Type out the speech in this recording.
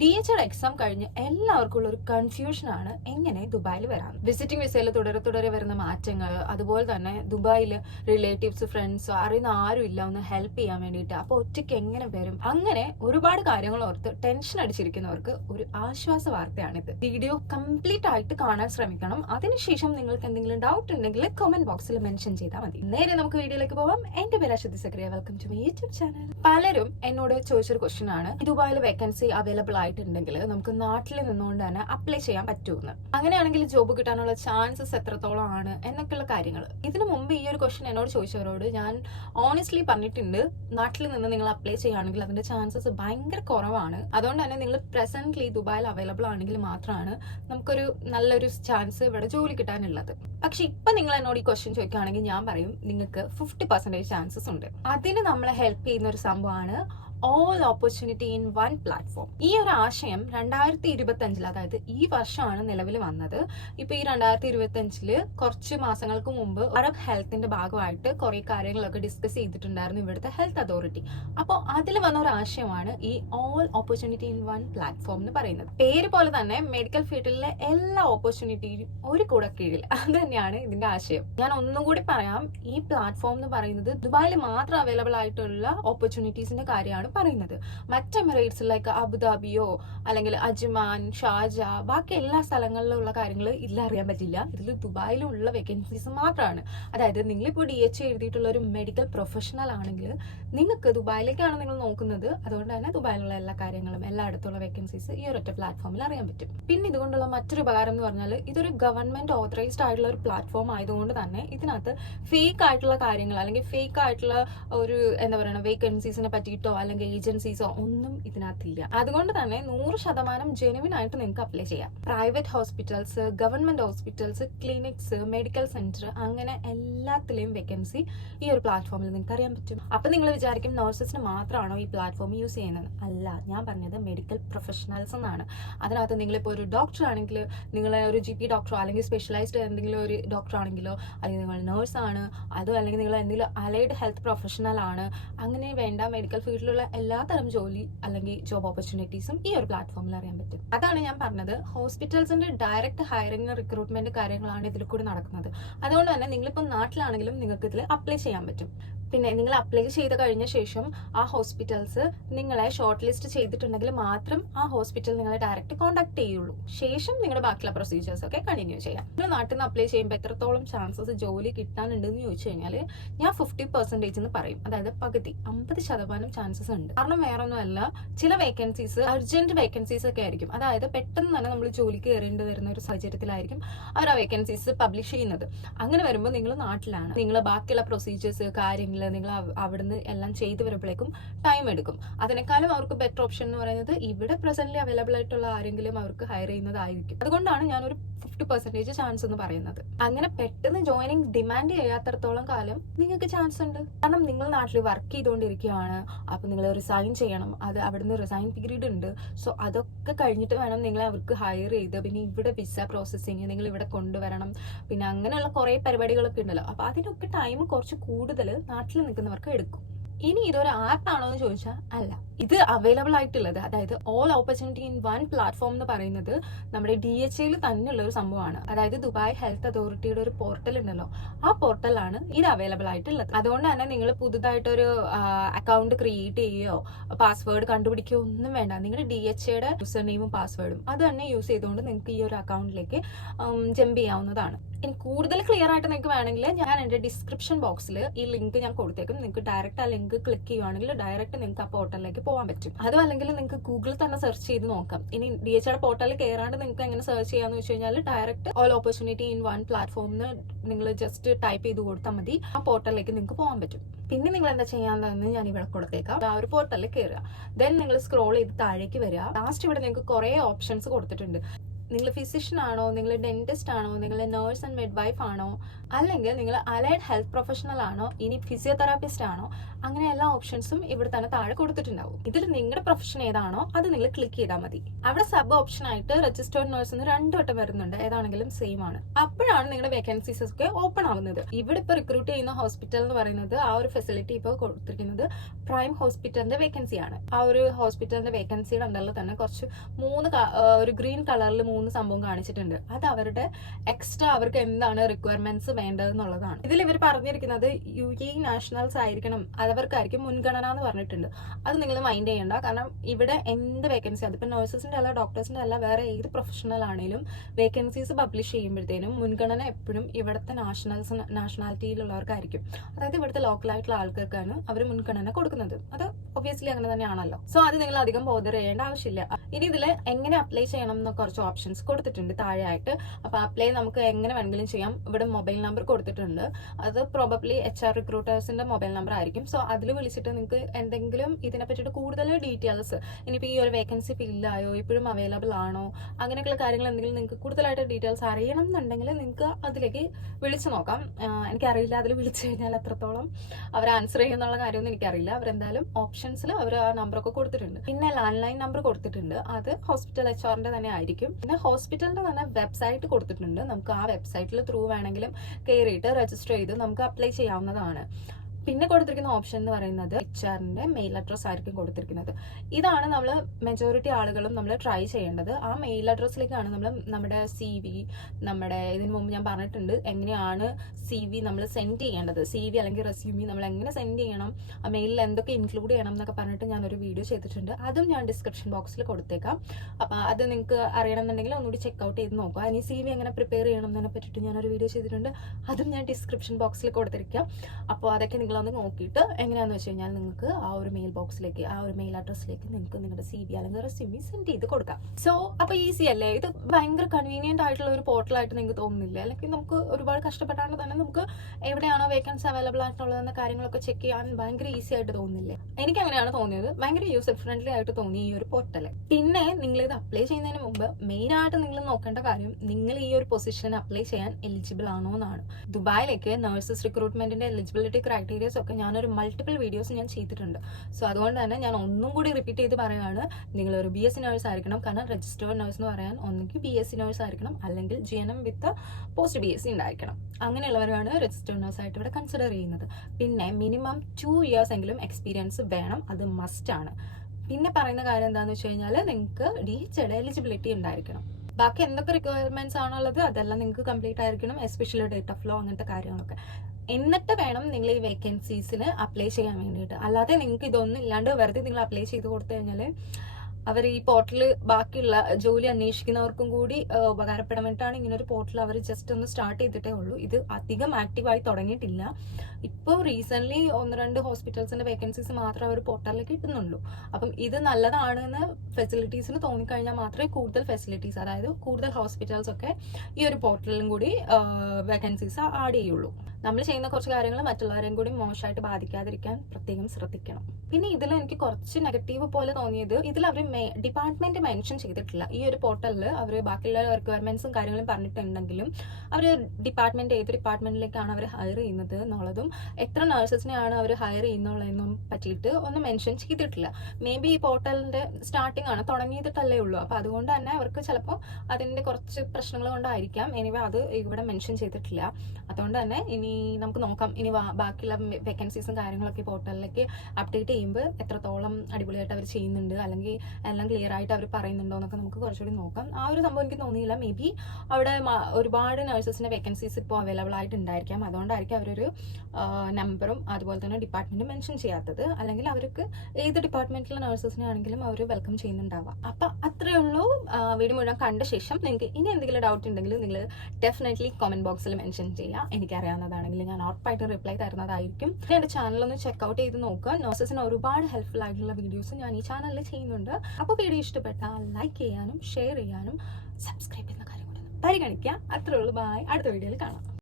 D H Ed exam കഴിഞ്ഞ് എല്ലാവർക്കും ഉള്ള ഒരു കൺഫ്യൂഷൻ ആണ് എങ്ങനെ ദുബായിൽ വരാം. വിസിറ്റിംഗ് വിസയിൽ തുടരെ തുടരെ വരുന്ന മാറ്റങ്ങൾ അതുപോലെ തന്നെ ദുബായിൽ റിലേറ്റീവ്സ് ഫ്രണ്ട്സ് അറിയുന്ന ആരും ഇല്ല ഒന്ന് ഹെൽപ്പ് ചെയ്യാൻ വേണ്ടിയിട്ട്. അപ്പോൾ ഒറ്റയ്ക്ക് എങ്ങനെ വരും? അങ്ങനെ ഒരുപാട് കാര്യങ്ങൾ ഓർത്ത് ടെൻഷൻ അടിച്ചിരിക്കുന്നവർക്ക് ഒരു ആശ്വാസ വാർത്തയാണിത്. വീഡിയോ കംപ്ലീറ്റ് ആയിട്ട് കാണാൻ ശ്രമിക്കണം. അതിനുശേഷം നിങ്ങൾക്ക് എന്തെങ്കിലും ഡൗട്ട് ഉണ്ടെങ്കിൽ കമന്റ് ബോക്സിൽ മെൻഷൻ ചെയ്താൽ മതി. നേരെ നമുക്ക് വീഡിയോയിലേക്ക് പോവാം. എന്റെ പേര് Aswathy Sakriya. Welcome to my YouTube channel പലരും എന്നോട് ചോദിച്ചൊരു ക്വസ്റ്റൻ ആണ്. ദുബായിൽ വേക്കൻസി അവൈലബിൾ ആയിട്ടുണ്ടെങ്കിൽ നമുക്ക് നാട്ടിൽ നിന്നുകൊണ്ട് തന്നെ അപ്ലൈ ചെയ്യാൻ പറ്റുമെന്ന് അങ്ങനെയാണെങ്കിൽ ജോബ് കിട്ടാനുള്ള ചാൻസസ് എത്രത്തോളം ആണ് എന്നൊക്കെയുള്ള കാര്യങ്ങൾ. ഇതിനു മുമ്പ് ഈ ഒരു ക്വസ്റ്റൻ എന്നോട് ചോദിച്ചവരോട് ഞാൻ ഓണസ്റ്റ്ലി പറഞ്ഞിട്ടുണ്ട് നാട്ടിൽ നിന്ന് നിങ്ങൾ അപ്ലൈ ചെയ്യുകയാണെങ്കിൽ അതിന്റെ ചാൻസസ് ഭയങ്കര കുറവാണ്. അതുകൊണ്ട് തന്നെ നിങ്ങൾ പ്രസന്റ്ലി ദുബായിൽ അവൈലബിൾ ആണെങ്കിൽ മാത്രമാണ് നമുക്കൊരു നല്ലൊരു ചാൻസ് ഇവിടെ ജോലി കിട്ടാനുള്ളത്. പക്ഷെ ഇപ്പൊ നിങ്ങൾ എന്നോട് ഈ ക്വസ്റ്റ്യൻ ചോദിക്കുകയാണെങ്കിൽ ഞാൻ പറയും നിങ്ങൾക്ക് ഫിഫ്റ്റി പെർസെന്റേജ് ചാൻസസ് ഉണ്ട്. അതിന് നമ്മളെ ഹെൽപ്പ് ചെയ്യുന്ന ഒരു സംഭവമാണ് all opportunity in one platform ഈ ഒരു ആശയം രണ്ടായിരത്തി ഇരുപത്തി അഞ്ചിൽ അതായത് ഈ വർഷമാണ് നിലവിൽ വന്നത്. ഇപ്പൊ ഈ രണ്ടായിരത്തി ഇരുപത്തി അഞ്ചിൽ കുറച്ച് മാസങ്ങൾക്ക് മുമ്പ് അറബ് ഹെൽത്തിന്റെ ഭാഗമായിട്ട് കുറെ കാര്യങ്ങളൊക്കെ ഡിസ്കസ് ചെയ്തിട്ടുണ്ടായിരുന്നു ഇവിടുത്തെ ഹെൽത്ത് അതോറിറ്റി. അപ്പോൾ അതിൽ വന്ന ഒരു ആശയമാണ് ഈ all opportunity in one platform എന്ന് പറയുന്നത്. പേര് പോലെ തന്നെ മെഡിക്കൽ ഫീൽഡിലെ എല്ലാ ഓപ്പർച്യൂണിറ്റിയും ഒരു കൂടെ കീഴിൽ അത് തന്നെയാണ് ഇതിന്റെ ആശയം. ഞാൻ ഒന്നും കൂടി പറയാം ഈ പ്ലാറ്റ്ഫോം എന്ന് പറയുന്നത് ദുബായിൽ മാത്രം അവൈലബിൾ ആയിട്ടുള്ള ഓപ്പർച്യൂണിറ്റീസിന്റെ കാര്യമാണ് പറയുന്നത്. മറ്റ് എമിറേറ്റ്സ് ലൈക്ക് അബുദാബിയോ അല്ലെങ്കിൽ അജ്മാൻ ഷാർജ ബാക്കി എല്ലാ സ്ഥലങ്ങളിലുള്ള കാര്യങ്ങൾ ഇതിൽ അറിയാൻ പറ്റില്ല. ഇതിൽ ദുബായിലുള്ള വേക്കൻസീസ് മാത്രമാണ് അതായത് നിങ്ങളിപ്പോൾ ഡി എച്ച് എഴുതിയിട്ടുള്ള ഒരു മെഡിക്കൽ പ്രൊഫഷണൽ ആണെങ്കിൽ നിങ്ങൾക്ക് ദുബായിലേക്കാണ് നിങ്ങൾ നോക്കുന്നത്. അതുകൊണ്ട് തന്നെ ദുബായിലുള്ള എല്ലാ കാര്യങ്ങളും എല്ലായിടത്തുള്ള വേക്കൻസീസ് ഈ ഒരൊറ്റ പ്ലാറ്റ്ഫോമിൽ അറിയാൻ പറ്റും. പിന്നെ ഇതുകൊണ്ടുള്ള മറ്റൊരു ഉപകാരം എന്ന് പറഞ്ഞാൽ ഇതൊരു ഗവൺമെന്റ് ഓതറൈസ്ഡ് ആയിട്ടുള്ള ഒരു പ്ലാറ്റ്ഫോം ആയതുകൊണ്ട് തന്നെ ഇതിനകത്ത് ഫേക്ക് ആയിട്ടുള്ള കാര്യങ്ങൾ അല്ലെങ്കിൽ ഫേക്ക് ആയിട്ടുള്ള ഒരു എന്താ പറയുക വേക്കൻസീസിനെ പറ്റിയിട്ടോ അല്ലെങ്കിൽ ഏജൻസീസോ ഒന്നും ഇതിനകത്തില്ല. അതുകൊണ്ട് തന്നെ നൂറ് ശതമാനം ജെനുവിൻ ആയിട്ട് നിങ്ങൾക്ക് അപ്ലൈ ചെയ്യാം. Private hospitals government hospitals clinics medical centre അങ്ങനെ എല്ലാത്തിലെയും വേക്കൻസി ഈ ഒരു പ്ലാറ്റ്ഫോമിൽ നിങ്ങൾക്ക് അറിയാൻ പറ്റും. അപ്പൊ നിങ്ങൾ വിചാരിക്കും നഴ്സസിന് മാത്രമാണോ ഈ പ്ലാറ്റ്ഫോം യൂസ് ചെയ്യുന്നത്? അല്ല ഞാൻ പറഞ്ഞത് മെഡിക്കൽ പ്രൊഫഷണൽസ് എന്നാണ്. അതിനകത്ത് നിങ്ങളിപ്പോൾ ഒരു ഡോക്ടർ ആണെങ്കിൽ നിങ്ങൾ ഒരു ജി പി ഡോക്ടറോ അല്ലെങ്കിൽ സ്പെഷ്യലൈസ്ഡ് എന്തെങ്കിലും ഒരു ഡോക്ടർ ആണെങ്കിലോ അല്ലെങ്കിൽ നിങ്ങൾ നേഴ്സാണ് അതോ അല്ലെങ്കിൽ നിങ്ങൾ എന്തെങ്കിലും അലൈഡ് ഹെൽത്ത് പ്രൊഫഷണൽ ആണ് അങ്ങനെ വേണ്ട മെഡിക്കൽ ഫീൽഡിലുള്ള എല്ലാ തരം ജോലി അല്ലെങ്കിൽ ജോബ് ഓപ്പർച്യൂണിറ്റീസും ഈ ഒരു പ്ലാറ്റ്ഫോമിൽ അറിയാൻ പറ്റും. അതാണ് ഞാൻ പറഞ്ഞത്. ഹോസ്പിറ്റൽസിന്റെ ഡയറക്റ്റ് ഹയറിംഗ് റിക്രൂട്ട്മെന്റ് കാര്യങ്ങളാണ് ഇതിൽ കൂടി നടക്കുന്നത്. അതുകൊണ്ട് തന്നെ നിങ്ങളിപ്പോൾ നാട്ടിലാണെങ്കിലും നിങ്ങൾക്ക് ഇതിൽ അപ്ലൈ ചെയ്യാൻ പറ്റും. പിന്നെ നിങ്ങൾ അപ്ലൈ ചെയ്ത് കഴിഞ്ഞ ശേഷം ആ ഹോസ്പിറ്റൽസ് നിങ്ങളെ ഷോർട്ട് ലിസ്റ്റ് ചെയ്തിട്ടുണ്ടെങ്കിൽ മാത്രം ആ ഹോസ്പിറ്റൽ നിങ്ങളെ ഡയറക്റ്റ് കോൺടാക്ട് ചെയ്യുള്ളൂ. ശേഷം നിങ്ങളുടെ ബാക്കിയുള്ള പ്രൊസീജിയേഴ്സ് ഒക്കെ കണ്ടിന്യൂ ചെയ്യാം. നിങ്ങൾ നാട്ടിൽ നിന്ന് അപ്ലൈ ചെയ്യുമ്പോൾ എത്രത്തോളം ചാൻസസ് ജോലി കിട്ടാനുണ്ട് എന്ന് ചോദിച്ചു കഴിഞ്ഞാൽ ഞാൻ ഫിഫ്റ്റി പെർസെന്റേജ് എന്ന് പറയും. അതായത് പകുതി അമ്പത് ശതമാനം ചാൻസസ് ഉണ്ട്. കാരണം വേറെ ഒന്നുമല്ല ചില വേക്കൻസീസ് അർജന്റ് വേക്കൻസീസ് ഒക്കെ ആയിരിക്കും. അതായത് പെട്ടെന്ന് തന്നെ നമ്മൾ ജോലിക്ക് കയറേണ്ടി വരുന്ന ഒരു സാഹചര്യത്തിലായിരിക്കും അവർ ആ വേക്കൻസീസ് പബ്ലിഷ് ചെയ്യുന്നത്. അങ്ങനെ വരുമ്പോൾ നിങ്ങൾ നാട്ടിലാണ്. നിങ്ങൾ ബാക്കിയുള്ള പ്രൊസീജിയേഴ്സ് കാര്യങ്ങൾ നിങ്ങൾ അവ- അവിടുന്ന് എല്ലാം ചെയ്തു വരുമ്പോഴേക്കും ടൈം എടുക്കും. അതിനേക്കാളും അവർക്ക് ബെറ്റർ ഓപ്ഷൻ എന്ന് പറയുന്നത് ഇവിടെ പ്രസന്റ്ലി അവൈലബിൾ ആയിട്ടുള്ള ആരെങ്കിലും അവർക്ക് ഹയർ ചെയ്യുന്നതായിരിക്കും. അതുകൊണ്ടാണ് ഞാൻ ഒരു ഫിഫ്റ്റി പെർസെന്റേജ് ചാൻസ് എന്ന് പറയുന്നത്. അങ്ങനെ പെട്ടെന്ന് ജോയിനിങ് ഡിമാൻഡ് ചെയ്യാത്തടത്തോളം കാലം നിങ്ങൾക്ക് ചാൻസ് ഉണ്ട്. കാരണം നിങ്ങൾ നാട്ടിൽ വർക്ക് ചെയ്തുകൊണ്ടിരിക്കുകയാണ്. അപ്പൊ നിങ്ങൾ റിസൈൻ ചെയ്യണം. അത് അവിടുന്ന് റിസൈൻ പീരീഡ് ഉണ്ട്. സോ അതൊക്കെ കഴിഞ്ഞിട്ട് വേണം നിങ്ങൾ അവർക്ക് ഹയർ ചെയ്ത്. പിന്നെ ഇവിടെ വിസ പ്രോസസ്സിങ് നിങ്ങൾ ഇവിടെ കൊണ്ടുവരണം. പിന്നെ അങ്ങനെയുള്ള കുറേ പരിപാടികളൊക്കെ ഉണ്ടല്ലോ. അപ്പൊ അതിനൊക്കെ ടൈം കുറച്ച് കൂടുതൽ നാട്ടിൽ നിൽക്കുന്നവർക്ക് എടുക്കും. ഇനി ഇതൊരു ആപ്പാണോ എന്ന് ചോദിച്ചാൽ അല്ല. ഇത് അവൈലബിൾ ആയിട്ടുള്ളത് അതായത് all opportunity in one platform എന്ന് പറയുന്നത് നമ്മുടെ ഡി എച്ച് എയിൽ തന്നെയുള്ള ഒരു സംഭവമാണ്. അതായത് ദുബായ് ഹെൽത്ത് അതോറിറ്റിയുടെ ഒരു പോർട്ടൽ ഉണ്ടല്ലോ ആ പോർട്ടലാണ് ഇത് അവൈലബിൾ ആയിട്ടുള്ളത്. അതുകൊണ്ട് തന്നെ നിങ്ങൾ പുതുതായിട്ടൊരു അക്കൗണ്ട് ക്രിയേറ്റ് ചെയ്യുകയോ പാസ്വേഡ് കണ്ടുപിടിക്കുകയോ ഒന്നും വേണ്ട. നിങ്ങളുടെ ഡി എച്ച് എയുടെ യൂസർ നെയിമും പാസ്വേഡും അത് തന്നെ യൂസ് ചെയ്തുകൊണ്ട് നിങ്ങൾക്ക് ഈ ഒരു അക്കൗണ്ടിലേക്ക് ജമ്പ് ചെയ്യാവുന്നതാണ്. ഇനി കൂടുതൽ ക്ലിയർ ആയിട്ട് നിങ്ങൾക്ക് വേണമെങ്കിൽ ഞാൻ എന്റെ ഡിസ്ക്രിപ്ഷൻ ബോക്സിൽ ഈ ലിങ്ക് ഞാൻ കൊടുത്തേക്കും. നിങ്ങൾക്ക് ഡയറക്റ്റ് ആ ലിങ്ക് ക്ലിക്ക് ചെയ്യുവാണെങ്കിൽ ഡയറക്റ്റ് നിങ്ങൾക്ക് ആ പോർട്ടലിലേക്ക് പോകാൻ പറ്റും. അതും അല്ലെങ്കിൽ നിങ്ങൾക്ക് ഗൂഗിളിൽ തന്നെ സെർച്ച് ചെയ്ത് നോക്കാം. ഇനി ഡി എച്ച് ആർ പോർട്ടലിൽ കയറാണ്ട് നിങ്ങൾക്ക് എങ്ങനെ സെർച്ച് ചെയ്യാന്ന് വെച്ച് കഴിഞ്ഞാൽ direct all opportunity in one പ്ലാറ്റ്ഫോമിന് നിങ്ങൾ ജസ്റ്റ് ടൈപ്പ് ചെയ്ത് കൊടുത്താൽ മതി. ആ പോർട്ടലിലേക്ക് നിങ്ങൾക്ക് പോകാൻ പറ്റും. പിന്നെ നിങ്ങൾ എന്താ ചെയ്യാന്ന് ഞാൻ ഇവിടെ കൊടുത്തേക്കാം. ആ ഒരു പോർട്ടലിൽ കയറുക ദെൻ നിങ്ങൾ സ്ക്രോൾ ചെയ്ത് താഴേക്ക് വരിക. ലാസ്റ്റ് ഇവിടെ നിങ്ങൾക്ക് കുറേ ഓപ്ഷൻസ് കൊടുത്തിട്ടുണ്ട്. നിങ്ങൾ ഫിസിഷ്യൻ ആണോ? നിങ്ങൾ ഡെന്റിസ്റ്റ് ആണോ? നിങ്ങൾ നേഴ്സ് ആൻഡ് മിഡ് വൈഫ് ആണോ? അല്ലെങ്കിൽ നിങ്ങൾ അലൈഡ് ഹെൽത്ത് പ്രൊഫഷണൽ ആണോ? ഇനി ഫിസിയോതെറാപ്പിസ്റ്റ് ആണോ? അങ്ങനെ എല്ലാ ഓപ്ഷൻസും ഇവിടെ തന്നെ താഴെ കൊടുത്തിട്ടുണ്ടാവും. ഇതിൽ നിങ്ങളുടെ പ്രൊഫഷൻ ഏതാണോ അത് നിങ്ങൾ ക്ലിക്ക് ചെയ്താൽ മതി. അവിടെ സബ് ഓപ്ഷൻ ആയിട്ട് രജിസ്റ്റേർഡ് നേഴ്സ് എന്ന് രണ്ടു വട്ടം വരുന്നുണ്ട്. ഏതാണെങ്കിലും സെയിം ആണ്. അപ്പോഴാണ് നിങ്ങളുടെ വേക്കൻസീസ് ഒക്കെ ഓപ്പൺ ആവുന്നത്. ഇവിടെ ഇപ്പോൾ റിക്രൂട്ട് ചെയ്യുന്ന ഹോസ്പിറ്റൽ എന്ന് പറയുന്നത് ആ ഒരു ഫെസിലിറ്റി ഇപ്പോൾ കൊടുത്തിരിക്കുന്നത് പ്രൈം ഹോസ്പിറ്റലിന്റെ വേക്കൻസി ആണ്. ആ ഒരു ഹോസ്പിറ്റലിന്റെ വേക്കൻസിയുടെ ഉണ്ടല്ലോ തന്നെ കുറച്ച് മൂന്ന് ഒരു ഗ്രീൻ കളറിൽ മൂന്ന് സംഭവം കാണിച്ചിട്ടുണ്ട്. അത് അവരുടെ എക്സ്ട്രാ അവർക്ക് എന്താണ് റിക്വയർമെന്റ്സ് വേണ്ടതെന്നുള്ളതാണ്. ഇതിൽ ഇവർ പറഞ്ഞിരിക്കുന്നത് യു എ നാഷണൽസ് ആയിരിക്കണം. അവർക്കായിരിക്കും മുൻഗണന എന്ന് പറഞ്ഞിട്ടുണ്ട്. അത് നിങ്ങൾ മൈൻഡ് ചെയ്യേണ്ട. കാരണം ഇവിടെ എന്ത് വേക്കൻസി അതിപ്പോൾ നഴ്സസിന്റെ അല്ല ഡോക്ടേഴ്സിന്റെ അല്ല വേറെ ഏത് പ്രൊഫഷണൽ ആണെങ്കിലും വേക്കൻസീസ് പബ്ലിഷ് ചെയ്യുമ്പോഴത്തേനും മുൻഗണന എപ്പോഴും ഇവിടുത്തെ നാഷണൽസ് നാഷണാലിറ്റിയിലുള്ളവർക്കായിരിക്കും അതായത് ഇവിടുത്തെ ലോക്കൽ ആയിട്ടുള്ള ആൾക്കാർക്കാണ് അവർ മുൻഗണന കൊടുക്കുന്നത്. അത് ഒബ്വിയസ്ലി അങ്ങനെ തന്നെയാണല്ലോ. സോ അത് നിങ്ങൾ അധികം ബോധർ ചെയ്യേണ്ട ആവശ്യമില്ല. ഇനി ഇതിൽ എങ്ങനെ അപ്ലൈ ചെയ്യണം എന്ന കുറച്ച് ഓപ്ഷൻസ് കൊടുത്തിട്ടുണ്ട് താഴെയായിട്ട്. അപ്പോൾ അപ്ലൈ നമുക്ക് എങ്ങനെ വേണമെങ്കിലും ചെയ്യാം. ഇവിടെ മൊബൈൽ നമ്പർ കൊടുത്തിട്ടുണ്ട്. അത് പ്രോബബ്ലി എച്ച് ആർ റിക്രൂട്ടേഴ്സിന്റെ മൊബൈൽ നമ്പർ ആയിരിക്കും. സോ അതിൽ വിളിച്ചിട്ട് നിങ്ങൾക്ക് എന്തെങ്കിലും ഇതിനെ പറ്റിയിട്ട് കൂടുതൽ ഡീറ്റെയിൽസ് ഇനിയിപ്പോൾ ഈ ഒരു വേക്കൻസി ഫില്ലായോ ഇപ്പോഴും അവൈലബിൾ ആണോ അങ്ങനെയൊക്കെയുള്ള കാര്യങ്ങൾ എന്തെങ്കിലും നിങ്ങൾക്ക് കൂടുതലായിട്ട് ഡീറ്റെയിൽസ് അറിയണം എന്നുണ്ടെങ്കിൽ നിങ്ങൾക്ക് അതിലേക്ക് വിളിച്ചു നോക്കാം. എനിക്കറിയില്ല അതിൽ വിളിച്ചു കഴിഞ്ഞാൽ എത്രത്തോളം അവർ ആൻസർ ചെയ്യുന്നുള്ള കാര്യമൊന്നും എനിക്കറിയില്ല. അവരെന്തായാലും ഓപ്ഷൻസിൽ അവർ ആ നമ്പറൊക്കെ കൊടുത്തിട്ടുണ്ട്. പിന്നെ ലാൻഡ് ലൈൻ നമ്പർ കൊടുത്തിട്ടുണ്ട്. അത് ഹോസ്പിറ്റൽ എച്ച് ആറിന്റെ തന്നെ ആയിരിക്കും. പിന്നെ ഹോസ്പിറ്റലിന്റെ തന്നെ വെബ്സൈറ്റ് കൊടുത്തിട്ടുണ്ട്. നമുക്ക് ആ വെബ്സൈറ്റിൽ ത്രൂ വേണമെങ്കിലും കയറിയിട്ട് രജിസ്റ്റർ ചെയ്ത് നമുക്ക് അപ്ലൈ ചെയ്യാവുന്നതാണ്. പിന്നെ കൊടുത്തിരിക്കുന്ന ഓപ്ഷൻ എന്ന് പറയുന്നത് എച്ച് ആറിന്റെ മെയിൽ അഡ്രസ് ആയിരിക്കും കൊടുത്തിരിക്കുന്നത്. ഇതാണ് നമ്മൾ മെജോറിറ്റി ആളുകളും നമ്മൾ ട്രൈ ചെയ്യേണ്ടത്. ആ മെയിൽ അഡ്രസ്സിലേക്കാണ് നമ്മൾ നമ്മുടെ സി വി നമ്മുടെ ഇതിനു മുമ്പ് ഞാൻ പറഞ്ഞിട്ടുണ്ട് എങ്ങനെയാണ് സി വി നമ്മൾ സെൻഡ് ചെയ്യേണ്ടത്. സി വി അല്ലെങ്കിൽ റെസ്യൂമി നമ്മൾ എങ്ങനെ സെൻഡ് ചെയ്യണം ആ മെയിലിൽ എന്തൊക്കെ ഇൻക്ലൂഡ് ചെയ്യണം എന്നൊക്കെ പറഞ്ഞിട്ട് ഞാനൊരു വീഡിയോ ചെയ്തിട്ടുണ്ട്. അതും ഞാൻ ഡിസ്ക്രിപ്ഷൻ ബോക്സിൽ കൊടുത്തേക്കാം. അപ്പോൾ അത് നിങ്ങൾക്ക് അറിയണമെന്നുണ്ടെങ്കിൽ ഒന്നുകൂടി ചെക്കൗട്ട് ചെയ്ത് നോക്കുക. ഇനി സി വി എങ്ങനെ പ്രിപ്പയർ ചെയ്യണം എന്നതിനെ പറ്റിയിട്ട് ഞാനൊരു വീഡിയോ ചെയ്തിട്ടുണ്ട്. അതും ഞാൻ ഡിസ്ക്രിപ്ഷൻ ബോക്സിൽ കൊടുത്തിരിക്കാം. അപ്പോൾ അതൊക്കെ നിങ്ങളൊന്ന് നോക്കിയിട്ട് എങ്ങനെയാണെന്ന് വെച്ച് കഴിഞ്ഞാൽ നിങ്ങൾക്ക് ആ ഒരു മെയിൽ ബോക്സിലേക്ക് ആ ഒരു മെയിൽ അഡ്രസ്സിലേക്ക് നിങ്ങൾക്ക് നിങ്ങളുടെ സി വി അല്ലെങ്കിൽ റെസ്യൂമി സെൻഡ് ചെയ്ത് കൊടുക്കാം. സോ അപ്പോൾ ഈസി അല്ലേ? ഇത് ഭയങ്കര കൺവീനിയന്റ് ആയിട്ടുള്ള ഒരു പോർട്ടലായിട്ട് നിങ്ങൾക്ക് തോന്നുന്നില്ല? അല്ലെങ്കിൽ നമുക്ക് ഒരുപാട് കഷ്ടപ്പെട്ടാണ്ട് തന്നെ നമുക്ക് എവിടെയാണോ വേക്കൻസി അവൈലബിൾ ആയിട്ടുള്ളതെന്ന കാര്യങ്ങളൊക്കെ ചെക്ക് ചെയ്യാൻ ഭയങ്കര ഈസി ആയിട്ട് തോന്നുന്നില്ലേ? എനിക്ക് അങ്ങനെയാണ് തോന്നിയത്. ഭയങ്കര യൂസർ ഫ്രണ്ട്ലി ആയിട്ട് തോന്നി ഈ ഒരു പോർട്ടൽ പിന്നെ നിങ്ങൾ ഇത് അപ്ലൈ ചെയ്യുന്നതിന് മുമ്പ് മെയിൻ ആയിട്ട് നിങ്ങൾ നോക്കേണ്ട കാര്യം നിങ്ങൾ ഈ ഒരു പൊസിഷൻ അപ്ലൈ ചെയ്യാൻ എലിജിബിൾ ആണോ എന്നാണ് ദുബായിലേക്ക് നഴ്സസ് റിക്രൂട്ട്മെന്റിന്റെ എലിജിബിലിറ്റി ക്രൈറ്റീരിയസ് ഒക്കെ ഞാനൊരു മൾട്ടിപ്പിൾ വീഡിയോസ് ഞാൻ ചെയ്തിട്ടുണ്ട്. സോ അതുകൊണ്ട് തന്നെ ഞാൻ ഒന്നും കൂടി റിപ്പീറ്റ് ചെയ്ത് പറയുകയാണ് നിങ്ങളൊരു ബി എസ് സി നേഴ്സ് ആയിരിക്കണം. കാരണം രജിസ്റ്റേർഡ് നേഴ്സ് എന്ന് പറയാൻ ഒന്നുകിൽ ബി എസ് സി നേഴ്സ് ആയിരിക്കണം അല്ലെങ്കിൽ G N M with post B S C ഉണ്ടായിരിക്കണം. അങ്ങനെയുള്ളവരാണ് രജിസ്റ്റേർഡ് നേഴ്സ് ആയിട്ട് ഇവിടെ കൺസിഡർ ചെയ്യുന്നത്. പിന്നെ മിനിമം ടു ഇയേഴ്സ് എങ്കിലും എക്സ്പീരിയൻസ് വേണം അത് മസ്റ്റ് ആണ്. പിന്നെ പറയുന്ന കാര്യം എന്താണെന്ന് വെച്ച് കഴിഞ്ഞാൽ നിങ്ങൾക്ക് ഡി എച്ച് എലിജിബിലിറ്റി ഉണ്ടായിരിക്കണം. ബാക്കി എന്തൊക്കെ റിക്വയർമെന്റ്സ് ആണുള്ളത് അതെല്ലാം നിങ്ങൾക്ക് കംപ്ലീറ്റ് ആയിരിക്കണം എസ്പെഷ്യലി ഡേറ്റ് ഓഫ് ലോ അങ്ങനത്തെ കാര്യങ്ങളൊക്കെ. എന്നിട്ട് വേണം നിങ്ങൾ ഈ വേക്കൻസീസിന് അപ്ലൈ ചെയ്യാൻ വേണ്ടിയിട്ട്. അല്ലാതെ നിങ്ങൾക്ക് ഇതൊന്നും ഇല്ലാണ്ട് വെറുതെ നിങ്ങൾ അപ്ലൈ ചെയ്ത് കൊടുത്തു കഴിഞ്ഞാൽ അവർ ഈ പോർട്ടൽ ബാക്കിയുള്ള ജോലി അന്വേഷിക്കുന്നവർക്കും കൂടി ഉപകാരപ്പെടാൻ വേണ്ടിയിട്ടാണ് ഇങ്ങനെ ഒരു പോർട്ടൽ അവർ ജസ്റ്റ് ഒന്ന് സ്റ്റാർട്ട് ചെയ്തിട്ടേ ഉള്ളൂ. ഇത് അധികം ആക്റ്റീവായി തുടങ്ങിയിട്ടില്ല. ഇപ്പോൾ റീസെന്റ്ലി ഒന്ന് രണ്ട് ഹോസ്പിറ്റൽസിന്റെ വേക്കൻസീസ് മാത്രം അവർ പോർട്ടലിൽ കിട്ടുന്നുള്ളൂ. അപ്പം ഇത് നല്ലതാണെന്ന് ഫെസിലിറ്റീസിന് തോന്നിക്കഴിഞ്ഞാൽ മാത്രമേ കൂടുതൽ ഫെസിലിറ്റീസ് അതായത് കൂടുതൽ ഹോസ്പിറ്റൽസ് ഒക്കെ ഈ ഒരു പോർട്ടലിലും കൂടി വേക്കൻസീസ് ആഡ് ചെയ്യുള്ളൂ. നമ്മൾ ചെയ്യുന്ന കുറച്ച് കാര്യങ്ങൾ മറ്റുള്ളവരെയും കൂടി മോശമായിട്ട് ബാധിക്കാതിരിക്കാൻ പ്രത്യേകം ശ്രദ്ധിക്കണം. പിന്നെ ഇതിൽ എനിക്ക് കുറച്ച് നെഗറ്റീവ് പോലെ തോന്നിയത് ഇതിൽ അവർ ഡിപ്പാർട്ട്മെന്റ് മെൻഷൻ ചെയ്തിട്ടില്ല. ഈ ഒരു പോർട്ടലിൽ അവർ ബാക്കിയുള്ള റിക്വയർമെന്റ്സും കാര്യങ്ങളും പറഞ്ഞിട്ടുണ്ടെങ്കിലും അവർ ഡിപ്പാർട്ട്മെന്റ് ഏത് ഡിപ്പാർട്ട്മെന്റിലേക്കാണ് അവർ ഹയർ ചെയ്യുന്നത് എന്നുള്ളതും എത്ര നഴ്സസിനെയാണ് അവർ ഹയർ ചെയ്യുന്നുള്ളതെന്നും പറ്റിയിട്ട് ഒന്നും മെൻഷൻ ചെയ്തിട്ടില്ല. മേ ബി ഈ പോർട്ടലിന്റെ സ്റ്റാർട്ടിംഗ് ആണ് തുടങ്ങിയിട്ടല്ലേ ഉള്ളൂ. അപ്പൊ അതുകൊണ്ട് തന്നെ അവർക്ക് ചിലപ്പോൾ അതിന്റെ കുറച്ച് പ്രശ്നങ്ങൾ കൊണ്ടായിരിക്കാം. എനിവേ അത് ഇവിടെ മെൻഷൻ ചെയ്തിട്ടില്ല. അതുകൊണ്ട് തന്നെ ഇനി നമുക്ക് നോക്കാം. ഇനി ബാക്കിയുള്ള വേക്കൻസീസും കാര്യങ്ങളൊക്കെ പോർട്ടലിലേക്ക് അപ്ഡേറ്റ് ചെയ്യുമ്പോൾ എത്രത്തോളം അടിപൊളിയായിട്ട് അവർ ചെയ്യുന്നുണ്ട് അല്ലെങ്കിൽ എല്ലാം ക്ലിയർ ആയിട്ട് അവർ പറയുന്നുണ്ടോ എന്നൊക്കെ നമുക്ക് കുറച്ചുകൂടി നോക്കാം. ആ ഒരു സംഭവം എനിക്ക് തോന്നിയില്ല. മേ ബി അവിടെ ഒരുപാട് നഴ്സസിന്റെ വേക്കൻസീസ് ഇപ്പോൾ അവൈലബിൾ ആയിട്ട് ഉണ്ടായിരിക്കാം അതുകൊണ്ടായിരിക്കും അവരൊരു നമ്പറും അതുപോലെ തന്നെ ഡിപ്പാർട്ട്മെന്റ് മെൻഷൻ ചെയ്യാത്തത്. അല്ലെങ്കിൽ അവർക്ക് ഏത് ഡിപ്പാർട്ട്മെന്റിലെ നഴ്സസിനെ ആണെങ്കിലും അവർ വെൽക്കം ചെയ്യുന്നുണ്ടാവാം. അപ്പം അത്രയേ ഉള്ളൂ. വീഡിയോ മുഴുവൻ കണ്ട ശേഷം നിങ്ങൾക്ക് ഇനി എന്തെങ്കിലും ഡൗട്ട് ഉണ്ടെങ്കിൽ നിങ്ങൾ ഡെഫിനറ്റ്ലി കമന്റ് ബോക്സിൽ മെൻഷൻ ചെയ്യുക എനിക്കറിയാവുന്നതാണെങ്കിൽ ഞാൻ ഉറപ്പായിട്ട് റിപ്ലൈ തരുന്നതായിരിക്കും. ഒന്ന് ചെക്കൗട്ട് ചെയ്ത് നോക്കുക. നോസസിന് ഒരുപാട് ഹെൽപ്ഫുൾ ആയിട്ടുള്ള വീഡിയോസ് ഞാൻ ഈ ചാനലിൽ ചെയ്യുന്നുണ്ട്. അപ്പോൾ വീഡിയോ ഇഷ്ടപ്പെട്ടാൽ ലൈക്ക് ചെയ്യാനും ഷെയർ ചെയ്യാനും സബ്സ്ക്രൈബ് ചെയ്യുന്ന കാര്യം കൂടി പരിഗണിക്കുക. അത്രേ ഉള്ളൂ. ബൈ അടുത്ത വീഡിയോയിൽ കാണാം.